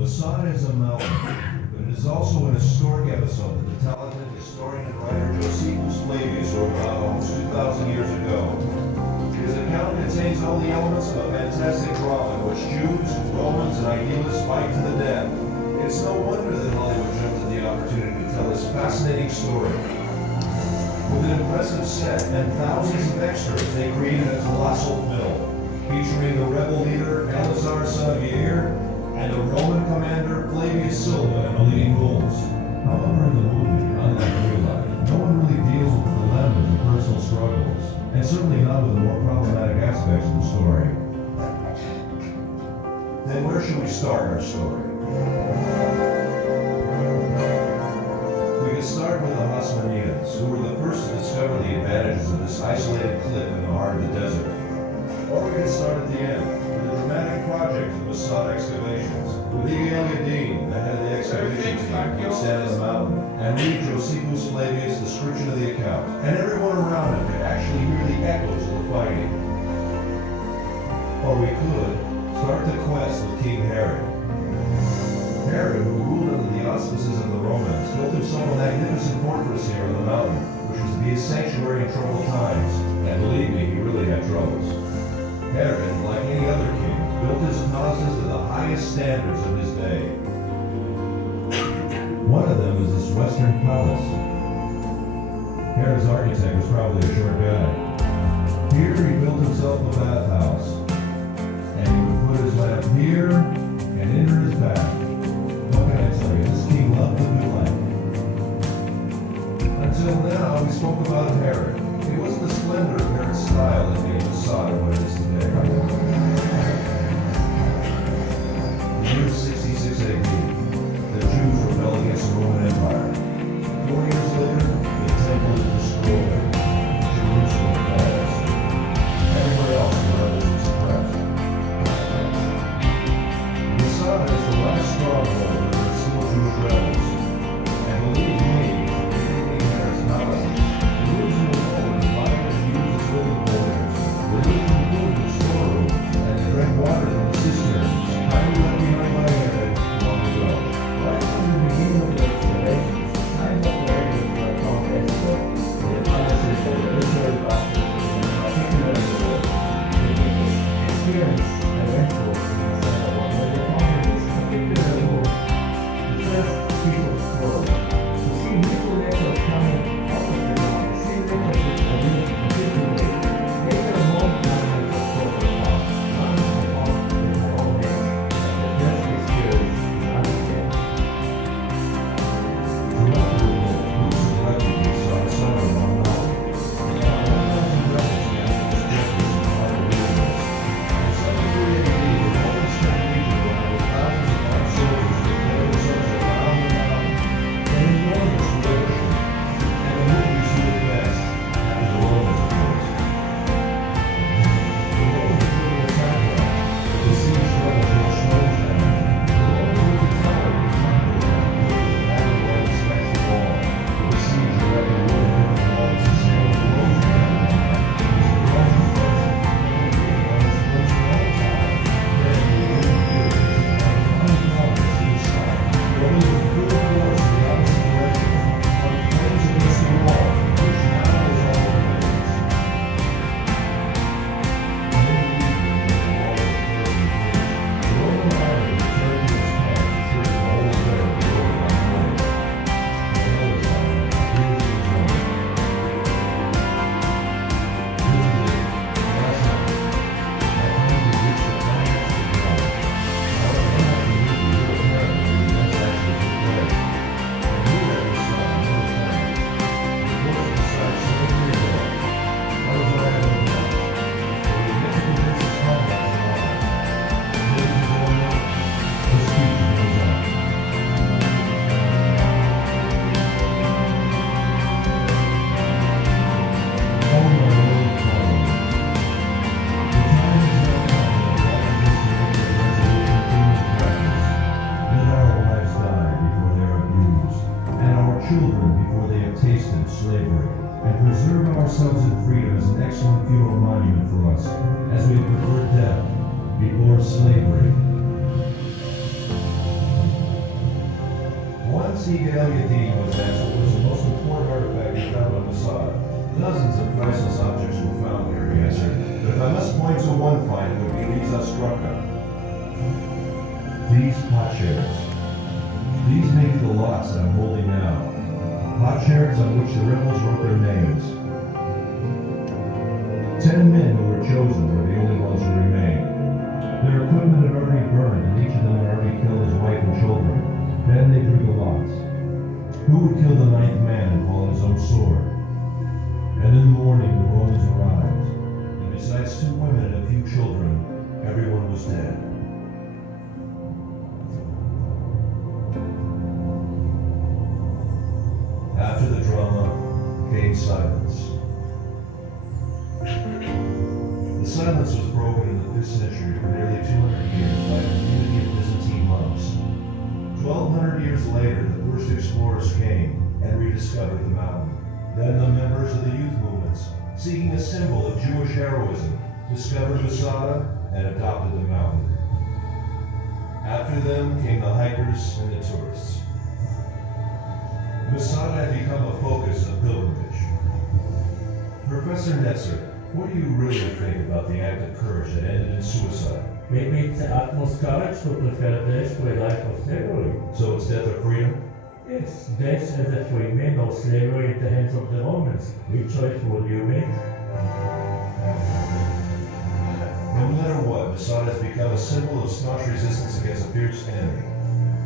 Masada is a mountain, but it is also an historic episode that the talented historian and writer Josephus Flavius wrote about almost 2,000 years ago. His account contains all the elements of a fantastic drama in which Jews, Romans, and idealists fight to the death. It's no wonder that Hollywood jumped at the opportunity to tell this fascinating story. With an impressive set and thousands of extras, they created a colossal film, featuring the rebel leader Eleazar son of Yair, and the Roman commander Flavius Silva in the leading roles. However, in the movie, unlike real life, no one really deals with the dilemmas and personal struggles, and certainly not with the more problematic aspects of the story. Then where should we start our story? We can start with the Hasmoneans, who were the first to discover the advantages of this isolated cliff in the heart of the desert. Or we can start at the end, with the dramatic project of the Masada excavations, with Egalia, the head of the excavation team, who stand on the mountain, and read Josephus Flavius' description of the account, and everyone around him could actually hear the echoes of the fighting. Or we could start the quest with King Herod. Herod, who ruled under the auspices of the Romans, built himself a magnificent fortress here on the mountain, which was to be his sanctuary in troubled times, and believe me, he really had troubles. Herod, like any other king, built his palaces to the highest standards of his day. One of them was this western palace. Herod's architect was probably a short guy. Here he built himself a bathhouse, and he would put his lamp here and enter his bath. What can I tell you? This king loved the good life. Until now, we spoke about Herod. It wasn't the splendor of Herod's style that made Masada what it is today. In the year 66 AD, the Jews rebelled against the Roman Empire. 4 years later, the temple is destroyed. Jerusalem falls. Everywhere else, the rebels were suppressed. Masada is the last stronghold where there are still Jewish rebels. And believe me, anything Herod's palace, the original Roman invited and used as living quarters. They lived in food and storerooms, and they drank water from the cisterns, kindly left behind by Herod long ago. Right from the beginning of the excavations, signs of readiness for a conquest, the appliances that were literally offered particularly good. The experience and rituals in Masada were particularly good. The first piece of scroll, to see little letters coming out of the ground, the same letters which are used particularly. Later more fragments of scroll were found, one of all with my own hands, and the first experience is understood. Throughout the war, groups of refugees sought shelter among mountains. About 1,000 rebels gathered as captives in the heart of the wilderness. In 73 AD, the Romans turned legion around with thousands of armed soldiers to carry themselves around the mountain. An enormous revolution, and the movies who did best after the Romans, of course. The Romans were to attack them, but the besieged rebels were slow down. The Romans were to tower and conquer them, building a battle around the Spanish wall. The besieged rebel would have been involved to sustain the Roman empire. Children before they have tasted slavery, and preserve ourselves in freedom as an excellent funeral monument for us, as we prefer death before slavery. One Siege alien was asked what was the most important artifact you found on Masada. Dozens of priceless objects were found here, he answered. But if I must point to one find, it would be these Stronghold. These potsherds. These make the lots that I'm holding now. Potsherds on which the rebels wrote their names. 10 men who were chosen were the only ones who remained. Their equipment had already burned, and each of them had already killed his wife and children. Then they drew the lots. Who would kill the ninth man and fall on his own sword? And in the morning the Romans arrived, and besides 2 women and a few children, everyone was dead. After the drama came silence. The silence was broken in the 5th century for nearly 200 years by a community of Byzantine monks. 1,200 years later, the first explorers came and rediscovered the mountain. Then the members of the youth movements, seeking a symbol of Jewish heroism, discovered Masada and adopted the mountain. After them came the hikers and the tourists. Masada had become a focus of pilgrimage. Professor Netzer, what do you really think about the act of courage that ended in suicide? Maybe it's the utmost courage to prefer death to a life of slavery. So it's death or freedom? Yes, death as a free man or slavery in the hands of the Romans. Which choice would you make? No matter what, Masada has become a symbol of staunch resistance against a fierce enemy.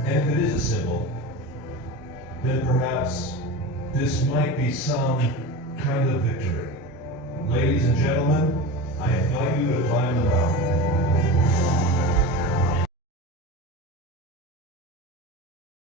And if it is a symbol, then perhaps this might be some kind of victory. Ladies and gentlemen, I invite you to climb the mountain.